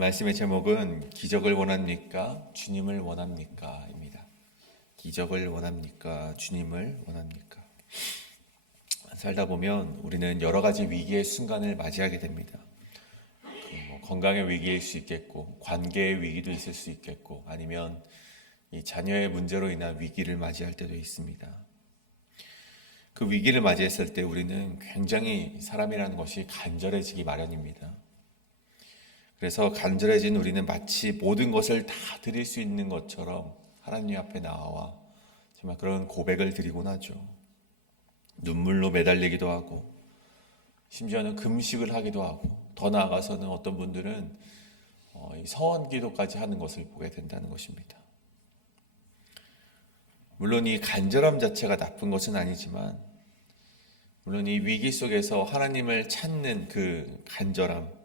말씀의 제목은 기적을 원합니까? 주님을 원합니까? 입니다. 기적을 원합니까? 주님을 원합니까? 살다 보면 우리는 여러 가지 위기의 순간을 맞이하게 됩니다. 건강의 위기일 수 있겠고, 관계의 위기도 있을 수 있겠고, 아니면 이 자녀의 문제로 인한 위기를 맞이할 때도 있습니다. 그 위기를 맞이했을 때 우리는 굉장히 사람이라는 것이 간절해지기 마련입니다. 그래서 간절해진 우리는 마치 모든 것을 다 드릴 수 있는 것처럼 하나님 앞에 나와 정말 그런 고백을 드리곤 하죠. 눈물로 매달리기도 하고, 심지어는 금식을 하기도 하고, 더 나아가서는 어떤 분들은 서원 기도까지 하는 것을 보게 된다는 것입니다. 물론 이 간절함 자체가 나쁜 것은 아니지만, 물론 이 위기 속에서 하나님을 찾는 그 간절함,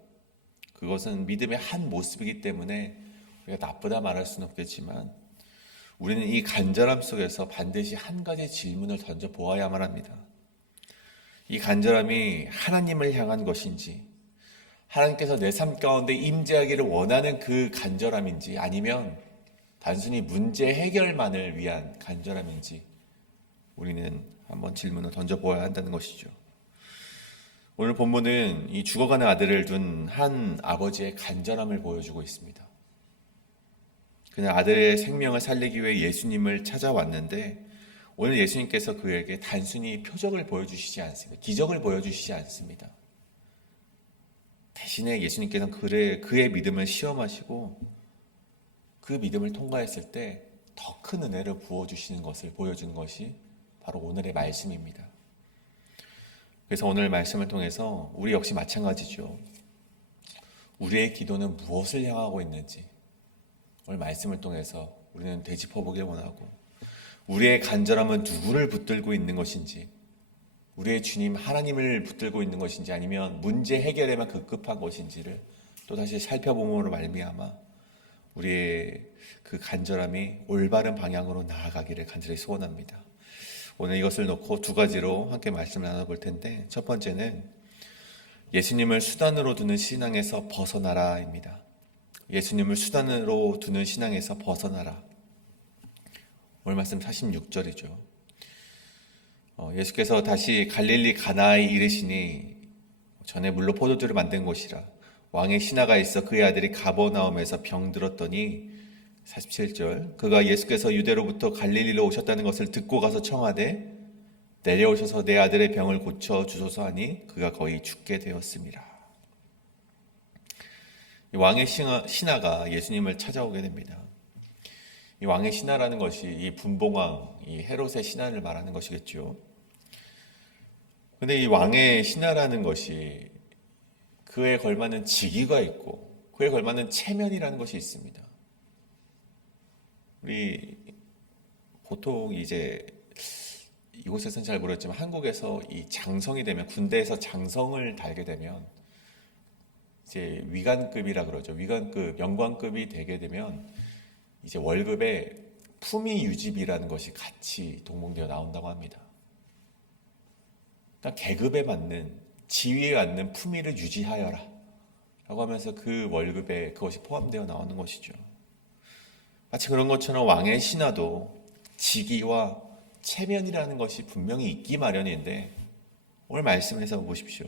그것은 믿음의 한 모습이기 때문에 우리가 나쁘다 말할 수는 없겠지만, 우리는 이 간절함 속에서 반드시 한 가지 질문을 던져 보아야만 합니다. 이 간절함이 하나님을 향한 것인지, 하나님께서 내 삶 가운데 임재하기를 원하는 그 간절함인지, 아니면 단순히 문제 해결만을 위한 간절함인지 우리는 한번 질문을 던져 보아야 한다는 것이죠. 오늘 본문은 이 죽어가는 아들을 둔 한 아버지의 간절함을 보여주고 있습니다. 그는 아들의 생명을 살리기 위해 예수님을 찾아왔는데, 오늘 예수님께서 그에게 단순히 표적을 보여주시지 않습니다. 기적을 보여주시지 않습니다. 대신에 예수님께서는 그의 믿음을 시험하시고 그 믿음을 통과했을 때 더 큰 은혜를 부어주시는 것을 보여주는 것이 바로 오늘의 말씀입니다. 그래서 오늘 말씀을 통해서 우리 역시 마찬가지죠. 우리의 기도는 무엇을 향하고 있는지 오늘 말씀을 통해서 우리는 되짚어보길 원하고, 우리의 간절함은 누구를 붙들고 있는 것인지, 우리의 주님 하나님을 붙들고 있는 것인지, 아니면 문제 해결에만 급급한 것인지를 또다시 살펴봄으로 말미암아 우리의 그 간절함이 올바른 방향으로 나아가기를 간절히 소원합니다. 오늘 이것을 놓고 두 가지로 함께 말씀을 나눠볼 텐데, 첫 번째는 예수님을 수단으로 두는 신앙에서 벗어나라입니다. 예수님을 수단으로 두는 신앙에서 벗어나라. 오늘 말씀 46절이죠. 예수께서 다시 갈릴리 가나에 이르시니 전에 물로 포도주를 만든 곳이라. 왕의 신하가 있어 그의 아들이 가버나움에서 병들었더니, 47절, 그가 예수께서 유대로부터 갈릴리로 오셨다는 것을 듣고 가서 청하되 내려오셔서 내 아들의 병을 고쳐 주소서 하니 그가 거의 죽게 되었습니다. 이 왕의 신하가 예수님을 찾아오게 됩니다. 이 왕의 신하라는 것이 이 분봉왕, 이 헤롯의 신하를 말하는 것이겠죠. 그런데 이 왕의 신하라는 것이 그에 걸맞는 직위가 있고 그에 걸맞는 체면이라는 것이 있습니다. 우리 보통 이제 이곳에서는 잘 모르겠지만 한국에서 이 장성이 되면, 군대에서 장성을 달게 되면 이제 위관급이라 그러죠. 위관급, 영관급이 되게 되면 이제 월급에 품위 유지비라는 것이 같이 동봉되어 나온다고 합니다. 그러니까 계급에 맞는, 지위에 맞는 품위를 유지하여라 라고 하면서 그 월급에 그것이 포함되어 나오는 것이죠. 마치 그런 것처럼 왕의 신하도 직위와 체면이라는 것이 분명히 있기 마련인데, 오늘 말씀에서 보십시오.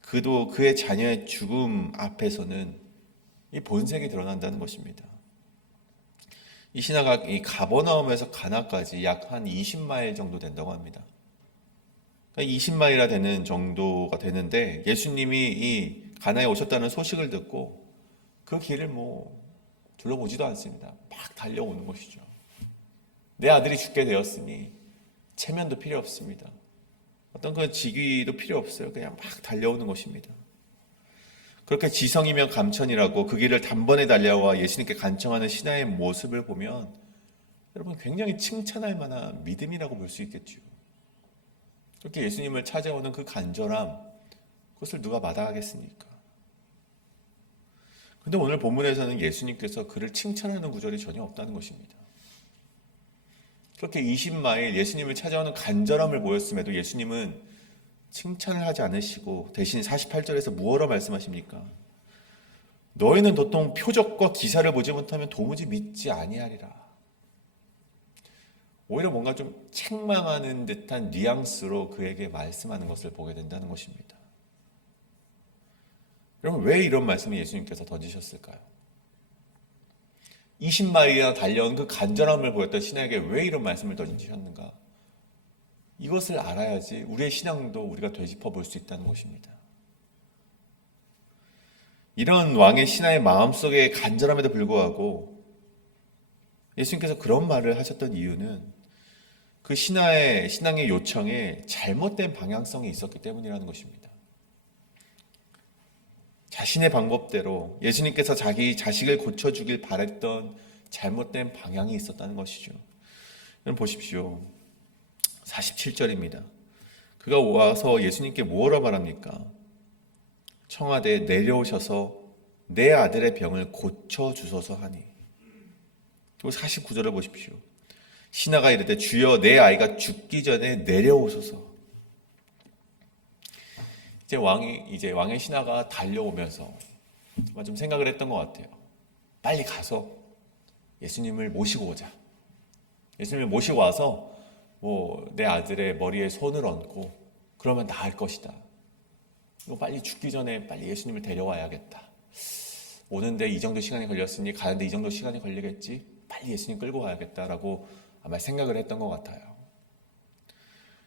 그도 그의 자녀의 죽음 앞에서는 이 본색이 드러난다는 것입니다. 이 신하가 이 가버나움에서 가나까지 약 한 20마일 정도 된다고 합니다. 그러니까 20마일이나 되는 정도가 되는데, 예수님이 이 가나에 오셨다는 소식을 듣고 그 길을 둘러보지도 않습니다. 막 달려오는 것이죠. 내 아들이 죽게 되었으니 체면도 필요 없습니다. 어떤 그 직위도 필요 없어요. 그냥 막 달려오는 것입니다. 그렇게 지성이면 감천이라고 그 길을 단번에 달려와 예수님께 간청하는 신하의 모습을 보면 여러분 굉장히 칭찬할 만한 믿음이라고 볼 수 있겠죠. 그렇게 예수님을 찾아오는 그 간절함, 그것을 누가 마다하겠습니까? 근데 오늘 본문에서는 예수님께서 그를 칭찬하는 구절이 전혀 없다는 것입니다. 그렇게 20마일 예수님을 찾아오는 간절함을 보였음에도 예수님은 칭찬을 하지 않으시고 대신 48절에서 무엇로 말씀하십니까? 너희는 도통 표적과 기사를 보지 못하면 도무지 믿지 아니하리라. 오히려 뭔가 좀 책망하는 듯한 뉘앙스로 그에게 말씀하는 것을 보게 된다는 것입니다. 여러분, 왜 이런 말씀을 예수님께서 던지셨을까요? 20마일이나 달려온 그 간절함을 보였던 신하에게 왜 이런 말씀을 던지셨는가? 이것을 알아야지 우리의 신앙도 우리가 되짚어 볼 수 있다는 것입니다. 이런 왕의 신하의 마음속의 간절함에도 불구하고 예수님께서 그런 말을 하셨던 이유는 그 신앙의 요청에 잘못된 방향성이 있었기 때문이라는 것입니다. 자신의 방법대로 예수님께서 자기 자식을 고쳐주길 바랬던 잘못된 방향이 있었다는 것이죠. 여러분 보십시오. 47절입니다. 그가 와서 예수님께 뭐라 말합니까? 청하되 내려오셔서 내 아들의 병을 고쳐주소서 하니. 그리고 49절을 보십시오. 신하가 이르되 주여 내 아이가 죽기 전에 내려오소서. 이제 왕의 신하가 달려오면서 좀 생각을 했던 것 같아요. 빨리 가서 예수님을 모시고 오자. 예수님을 모시고 와서 내 아들의 머리에 손을 얹고 그러면 나을 것이다. 빨리 죽기 전에 빨리 예수님을 데려와야겠다. 오는데 이 정도 시간이 걸렸으니 가는데 이 정도 시간이 걸리겠지. 빨리 예수님 끌고 와야겠다라고 아마 생각을 했던 것 같아요.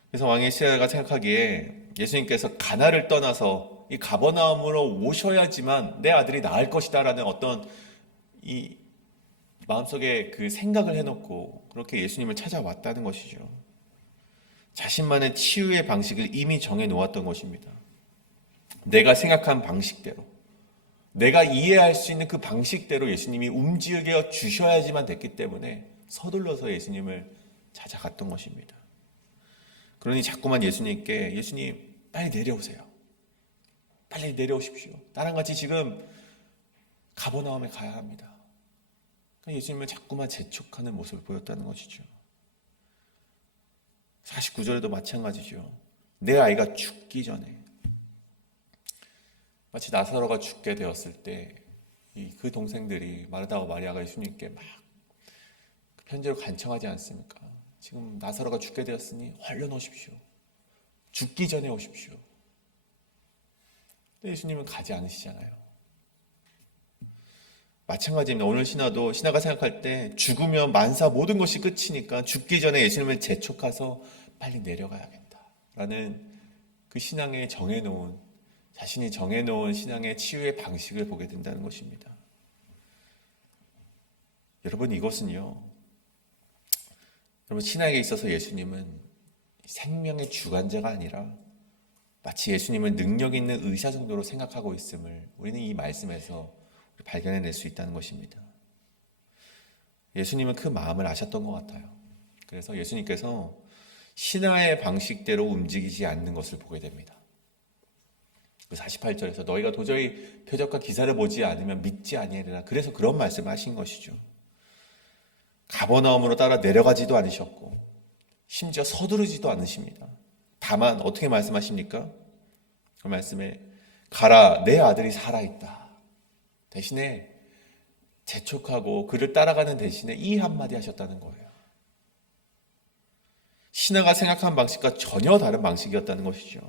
그래서 왕의 신하가 생각하기에 예수님께서 가나를 떠나서 이 가버나움으로 오셔야지만 내 아들이 나을 것이다라는 어떤 이 마음속에 그 생각을 해놓고 그렇게 예수님을 찾아왔다는 것이죠. 자신만의 치유의 방식을 이미 정해놓았던 것입니다. 내가 생각한 방식대로, 내가 이해할 수 있는 그 방식대로 예수님이 움직여 주셔야지만 됐기 때문에 서둘러서 예수님을 찾아갔던 것입니다. 그러니 자꾸만 예수님께 예수님 빨리 내려오세요. 빨리 내려오십시오. 나랑 같이 지금 가버나움에 가야 합니다. 예수님을 자꾸만 재촉하는 모습을 보였다는 것이죠. 49절에도 마찬가지죠. 내 아이가 죽기 전에 마치 나사로가 죽게 되었을 때 그 동생들이 마르다와 마리아가 예수님께 막 편지로 간청하지 않습니까? 지금 나사로가 죽게 되었으니 얼른 오십시오. 죽기 전에 오십시오. 근데 예수님은 가지 않으시잖아요. 마찬가지입니다. 오늘 신하가 생각할 때 죽으면 만사 모든 것이 끝이니까 죽기 전에 예수님을 재촉해서 빨리 내려가야겠다라는 그 자신이 정해놓은 신앙의 치유의 방식을 보게 된다는 것입니다. 여러분 이것은요. 여러분 신앙에 있어서 예수님은 생명의 주관자가 아니라 마치 예수님을 능력 있는 의사 정도로 생각하고 있음을 우리는 이 말씀에서 발견해낼 수 있다는 것입니다. 예수님은 그 마음을 아셨던 것 같아요. 그래서 예수님께서 신하의 방식대로 움직이지 않는 것을 보게 됩니다. 48절에서 너희가 도저히 표적과 기사를 보지 않으면 믿지 아니하리라. 그래서 그런 말씀을 하신 것이죠. 가버나움으로 따라 내려가지도 않으셨고 심지어 서두르지도 않으십니다. 다만 어떻게 말씀하십니까? 그 말씀에 가라 내 아들이 살아있다. 대신에 재촉하고 그를 따라가는 대신에 이 한마디 하셨다는 거예요. 신하가 생각한 방식과 전혀 다른 방식이었다는 것이죠.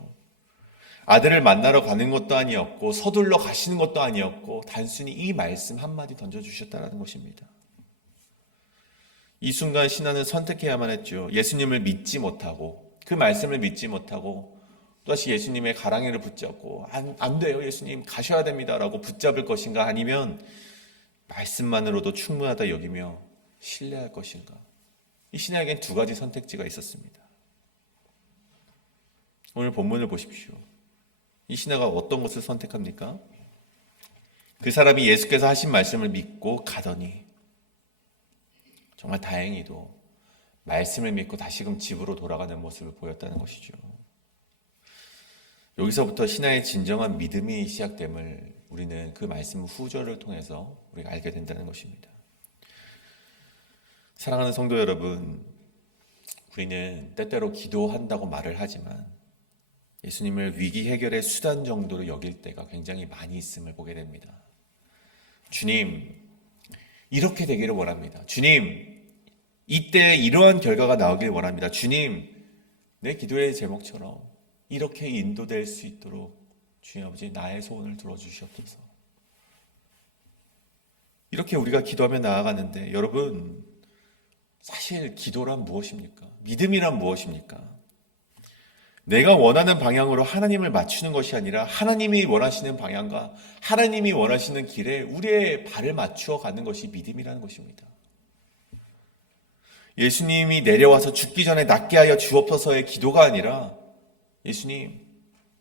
아들을 만나러 가는 것도 아니었고 서둘러 가시는 것도 아니었고 단순히 이 말씀 한마디 던져주셨다는 것입니다. 이 순간 신하는 선택해야만 했죠. 예수님을 믿지 못하고 그 말씀을 믿지 못하고 또다시 예수님의 가랑이를 붙잡고 안 돼요 예수님 가셔야 됩니다 라고 붙잡을 것인가 아니면 말씀만으로도 충분하다 여기며 신뢰할 것인가. 이 신하에겐 두 가지 선택지가 있었습니다. 오늘 본문을 보십시오. 이 신하가 어떤 것을 선택합니까? 그 사람이 예수께서 하신 말씀을 믿고 가더니 정말 다행히도 말씀을 믿고 다시금 집으로 돌아가는 모습을 보였다는 것이죠. 여기서부터 신하의 진정한 믿음이 시작됨을 우리는 그 말씀 후절을 통해서 우리가 알게 된다는 것입니다. 사랑하는 성도 여러분, 우리는 때때로 기도한다고 말을 하지만 예수님을 위기 해결의 수단 정도로 여길 때가 굉장히 많이 있음을 보게 됩니다. 주님, 이렇게 되기를 원합니다. 주님, 이때 이러한 결과가 나오길 원합니다. 주님, 내 기도의 제목처럼 이렇게 인도될 수 있도록 주님 아버지 나의 소원을 들어주시옵소서. 이렇게 우리가 기도하며 나아가는데 여러분, 사실 기도란 무엇입니까? 믿음이란 무엇입니까? 내가 원하는 방향으로 하나님을 맞추는 것이 아니라 하나님이 원하시는 방향과 하나님이 원하시는 길에 우리의 발을 맞추어 가는 것이 믿음이라는 것입니다. 예수님이 내려와서 죽기 전에 낫게 하여 주옵소서의 기도가 아니라 예수님,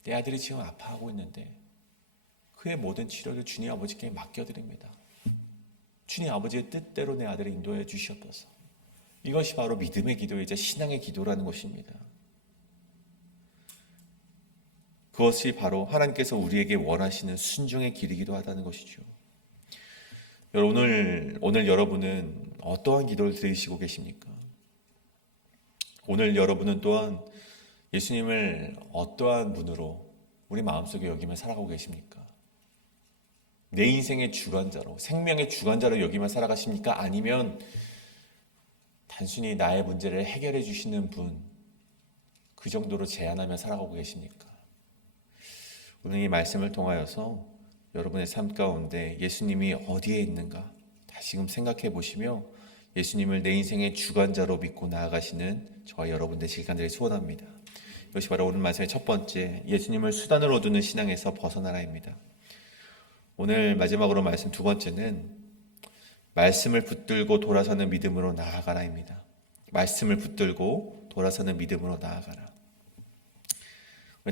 내 아들이 지금 아파하고 있는데 그의 모든 치료를 주님 아버지께 맡겨드립니다. 주님 아버지의 뜻대로 내 아들을 인도해 주시옵소서. 이것이 바로 믿음의 기도이자 신앙의 기도라는 것입니다. 그것이 바로 하나님께서 우리에게 원하시는 순종의 길이기도 하다는 것이죠. 오늘 여러분은 어떠한 기도를 드리시고 계십니까? 오늘 여러분은 또한 예수님을 어떠한 분으로 우리 마음속에 여기며 살아가고 계십니까? 내 인생의 주관자로, 생명의 주관자로 여기며 살아가십니까? 아니면 단순히 나의 문제를 해결해 주시는 분, 그 정도로 제한하며 살아가고 계십니까? 오늘 이 말씀을 통하여서 여러분의 삶 가운데 예수님이 어디에 있는가 다시금 생각해 보시며 예수님을 내 인생의 주관자로 믿고 나아가시는 저와 여러분 되시길 간절히 소원합니다. 이것이 바로 오늘 말씀의 첫 번째, 예수님을 수단으로 두는 신앙에서 벗어나라입니다. 오늘 마지막으로 말씀 두 번째는 말씀을 붙들고 돌아서는 믿음으로 나아가라입니다. 말씀을 붙들고 돌아서는 믿음으로 나아가라.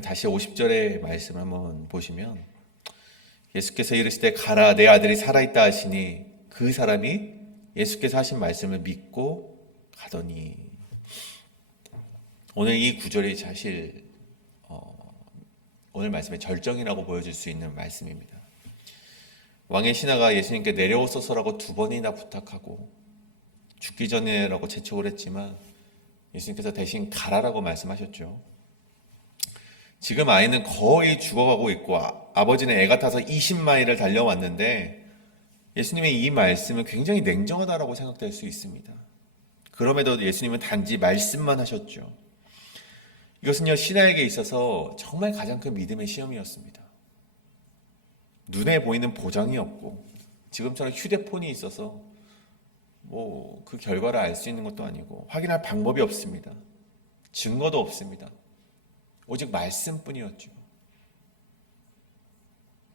다시 50절의 말씀을 한번 보시면 예수께서 이르시되 가라 내 아들이 살아있다 하시니 그 사람이 예수께서 하신 말씀을 믿고 가더니. 오늘 이 구절이 사실 오늘 말씀의 절정이라고 보여줄 수 있는 말씀입니다. 왕의 신하가 예수님께 내려오소서라고 두 번이나 부탁하고 죽기 전에라고 재촉을 했지만 예수님께서 대신 가라라고 말씀하셨죠. 지금 아이는 거의 죽어가고 있고 아버지는 애가 타서 20마일을 달려왔는데 예수님의 이 말씀은 굉장히 냉정하다라고 생각될 수 있습니다. 그럼에도 예수님은 단지 말씀만 하셨죠. 이것은요, 신하에게 있어서 정말 가장 큰 믿음의 시험이었습니다. 눈에 보이는 보장이 없고 지금처럼 휴대폰이 있어서 그 결과를 알 수 있는 것도 아니고 확인할 방법이 없습니다. 증거도 없습니다. 오직 말씀뿐이었죠.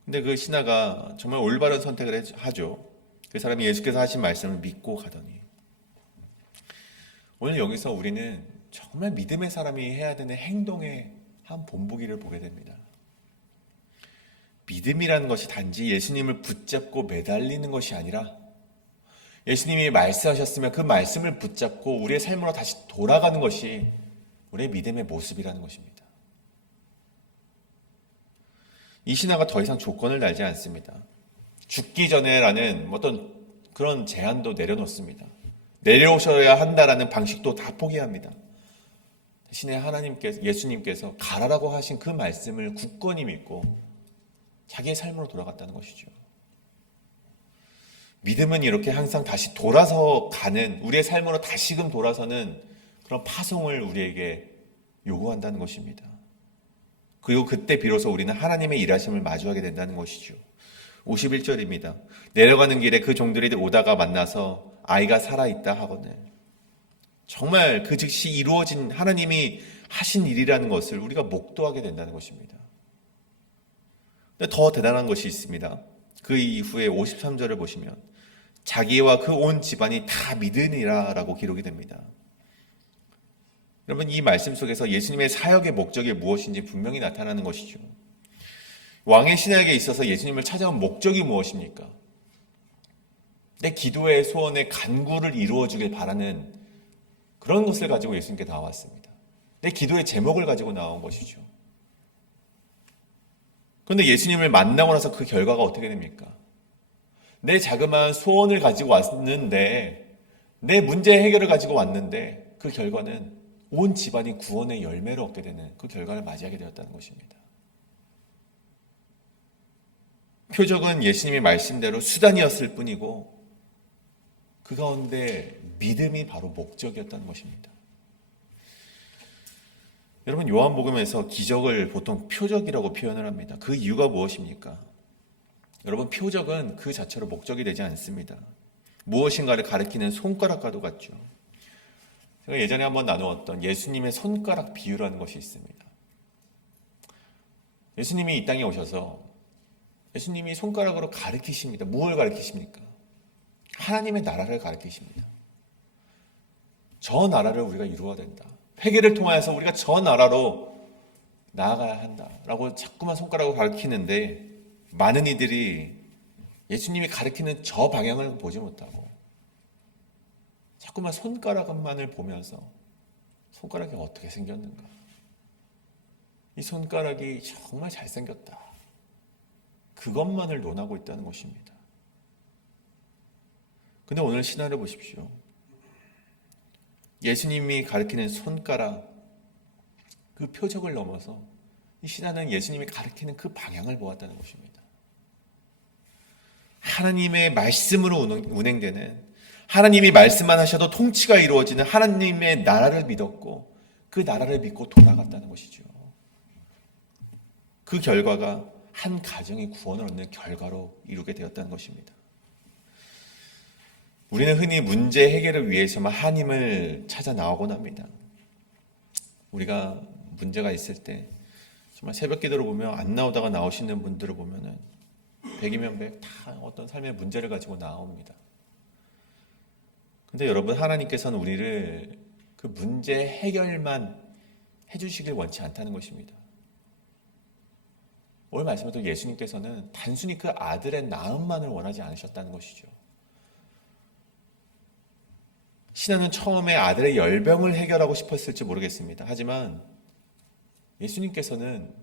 근데 그 신하가 정말 올바른 선택을 하죠. 그 사람이 예수께서 하신 말씀을 믿고 가더니. 오늘 여기서 우리는 정말 믿음의 사람이 해야 되는 행동의 한 본보기를 보게 됩니다. 믿음이라는 것이 단지 예수님을 붙잡고 매달리는 것이 아니라 예수님이 말씀하셨으면 그 말씀을 붙잡고 우리의 삶으로 다시 돌아가는 것이 우리의 믿음의 모습이라는 것입니다. 이 신하가 더 이상 조건을 달지 않습니다. 죽기 전에라는 어떤 그런 제한도 내려놓습니다. 내려오셔야 한다라는 방식도 다 포기합니다. 대신에 예수님께서 가라라고 하신 그 말씀을 굳건히 믿고 자기의 삶으로 돌아갔다는 것이죠. 믿음은 이렇게 항상 다시 돌아서 가는, 우리의 삶으로 다시금 돌아서는 그런 파송을 우리에게 요구한다는 것입니다. 그리고 그때 비로소 우리는 하나님의 일하심을 마주하게 된다는 것이죠. 51절입니다. 내려가는 길에 그 종들이 오다가 만나서 아이가 살아있다 하거늘. 정말 그 즉시 이루어진 하나님이 하신 일이라는 것을 우리가 목도하게 된다는 것입니다. 근데 더 대단한 것이 있습니다. 그 이후에 53절을 보시면 자기와 그 온 집안이 다 믿으니라 라고 기록이 됩니다. 여러분, 이 말씀 속에서 예수님의 사역의 목적이 무엇인지 분명히 나타나는 것이죠. 왕의 신하에게 있어서 예수님을 찾아온 목적이 무엇입니까? 내 기도의 소원의 간구를 이루어주길 바라는 그런 것을 가지고 예수님께 나왔습니다. 내 기도의 제목을 가지고 나온 것이죠. 그런데 예수님을 만나고 나서 그 결과가 어떻게 됩니까? 내 자그마한 소원을 가지고 왔는데, 내 문제 해결을 가지고 왔는데 그 결과는 온 집안이 구원의 열매를 얻게 되는 그 결과를 맞이하게 되었다는 것입니다. 표적은 예수님의 말씀대로 수단이었을 뿐이고 그 가운데 믿음이 바로 목적이었다는 것입니다. 여러분, 요한복음에서 기적을 보통 표적이라고 표현을 합니다. 그 이유가 무엇입니까? 여러분, 표적은 그 자체로 목적이 되지 않습니다. 무엇인가를 가리키는 손가락과도 같죠. 제가 예전에 한번 나누었던 예수님의 손가락 비유라는 것이 있습니다. 예수님이 이 땅에 오셔서 예수님이 손가락으로 가리키십니다. 무엇을 가리키십니까? 하나님의 나라를 가리키십니다. 저 나라를 우리가 이루어야 된다. 회개를 통하여서 우리가 저 나라로 나아가야 한다라고 자꾸만 손가락으로 가리키는데 많은 이들이 예수님이 가리키는 저 방향을 보지 못하고 자꾸만 손가락만을 보면서 손가락이 어떻게 생겼는가? 이 손가락이 정말 잘생겼다. 그것만을 논하고 있다는 것입니다. 근데 오늘 신화를 보십시오. 예수님이 가리키는 손가락, 그 표적을 넘어서 이 신화는 예수님이 가리키는 그 방향을 보았다는 것입니다. 하나님의 말씀으로 운행되는, 하나님이 말씀만 하셔도 통치가 이루어지는 하나님의 나라를 믿었고 그 나라를 믿고 돌아갔다는 것이죠. 그 결과가 한 가정이 구원을 얻는 결과로 이루게 되었다는 것입니다. 우리는 흔히 문제 해결을 위해서만 하나님을 찾아 나오곤 합니다. 우리가 문제가 있을 때 정말 새벽 기도를 보면 안 나오다가 나오시는 분들을 보면은 100이면 100 다 어떤 삶의 문제를 가지고 나옵니다. 근데 여러분, 하나님께서는 우리를 그 문제 해결만 해주시길 원치 않다는 것입니다. 오늘 말씀에도 예수님께서는 단순히 그 아들의 나음만을 원하지 않으셨다는 것이죠. 신하는 처음에 아들의 열병을 해결하고 싶었을지 모르겠습니다. 하지만 예수님께서는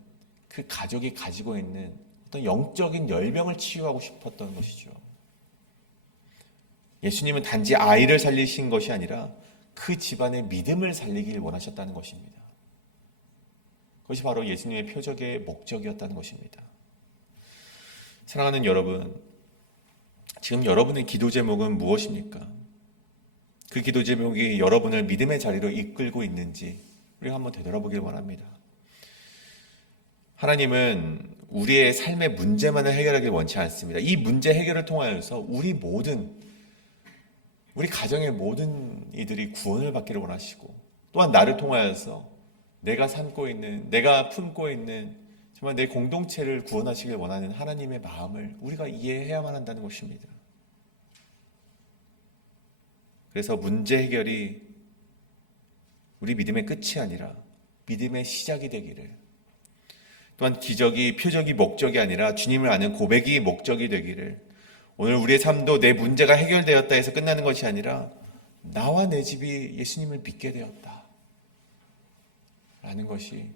그 가족이 가지고 있는 어떤 영적인 열병을 치유하고 싶었던 것이죠. 예수님은 단지 아이를 살리신 것이 아니라 그 집안의 믿음을 살리길 원하셨다는 것입니다. 그것이 바로 예수님의 표적의 목적이었다는 것입니다. 사랑하는 여러분, 지금 여러분의 기도 제목은 무엇입니까? 그 기도 제목이 여러분을 믿음의 자리로 이끌고 있는지 우리가 한번 되돌아보길 원합니다. 하나님은 우리의 삶의 문제만을 해결하길 원치 않습니다. 이 문제 해결을 통하여서 우리 가정의 모든 이들이 구원을 받기를 원하시고, 또한 나를 통하여서 내가 품고 있는 정말 내 공동체를 구원하시길 원하는 하나님의 마음을 우리가 이해해야만 한다는 것입니다. 그래서 문제 해결이 우리 믿음의 끝이 아니라 믿음의 시작이 되기를, 또한 기적이, 표적이 목적이 아니라 주님을 아는 고백이 목적이 되기를, 오늘 우리의 삶도 내 문제가 해결되었다 해서 끝나는 것이 아니라 나와 내 집이 예수님을 믿게 되었다 라는 것이,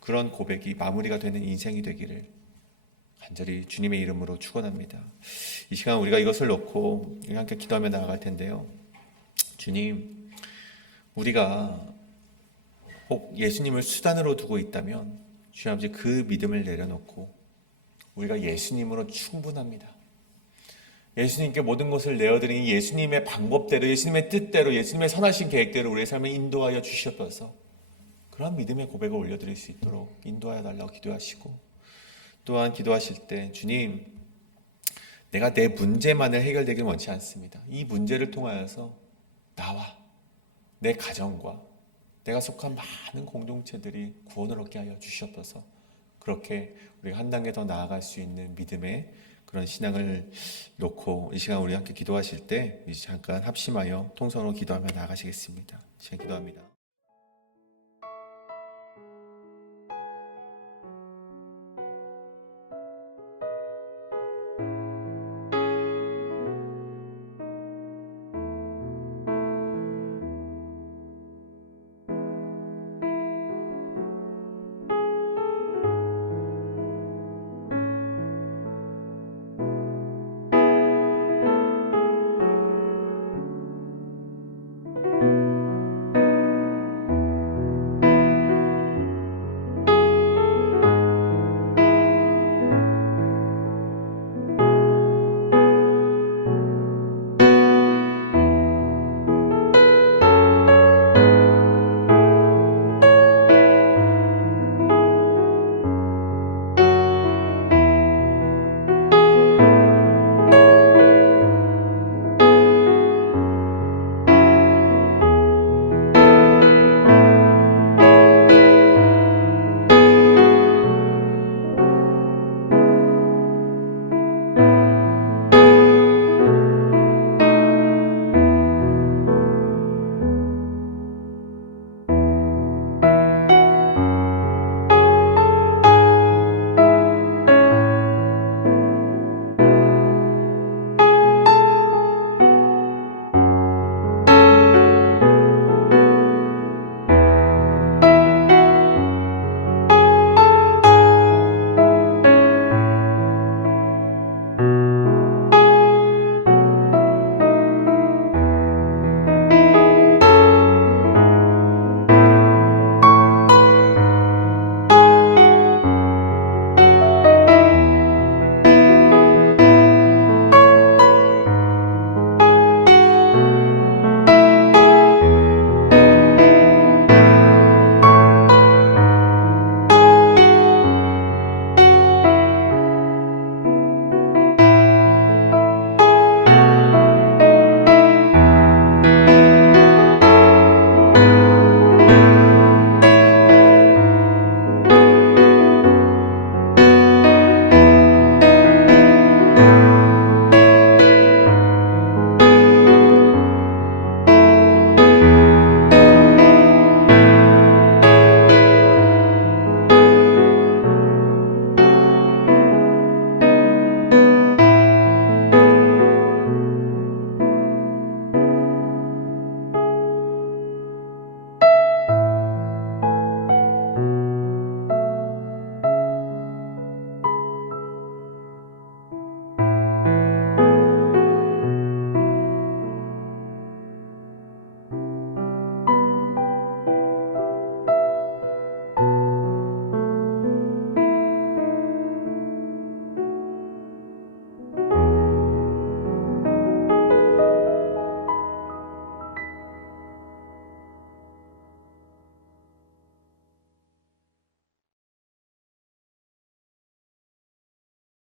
그런 고백이 마무리가 되는 인생이 되기를 간절히 주님의 이름으로 축원합니다. 이 시간 우리가 이것을 놓고 함께 기도하며 나아갈 텐데요. 주님, 우리가 혹 예수님을 수단으로 두고 있다면 주님 아버지, 그 믿음을 내려놓고 우리가 예수님으로 충분합니다. 예수님께 모든 것을 내어드리니 예수님의 방법대로, 예수님의 뜻대로, 예수님의 선하신 계획대로 우리의 삶을 인도하여 주시옵소서. 그런 믿음의 고백을 올려드릴 수 있도록 인도하여 달라고 기도하시고, 또한 기도하실 때 주님, 내가 내 문제만을 해결되길 원치 않습니다. 이 문제를 통하여서 나와 내 가정과 내가 속한 많은 공동체들이 구원을 얻게 하여 주시옵소서. 그렇게 우리가 한 단계 더 나아갈 수 있는 믿음의 그런 신앙을 놓고 이 시간 우리 함께 기도하실 때 잠깐 합심하여 통성으로 기도하며 나아가시겠습니다. 시간 기도합니다.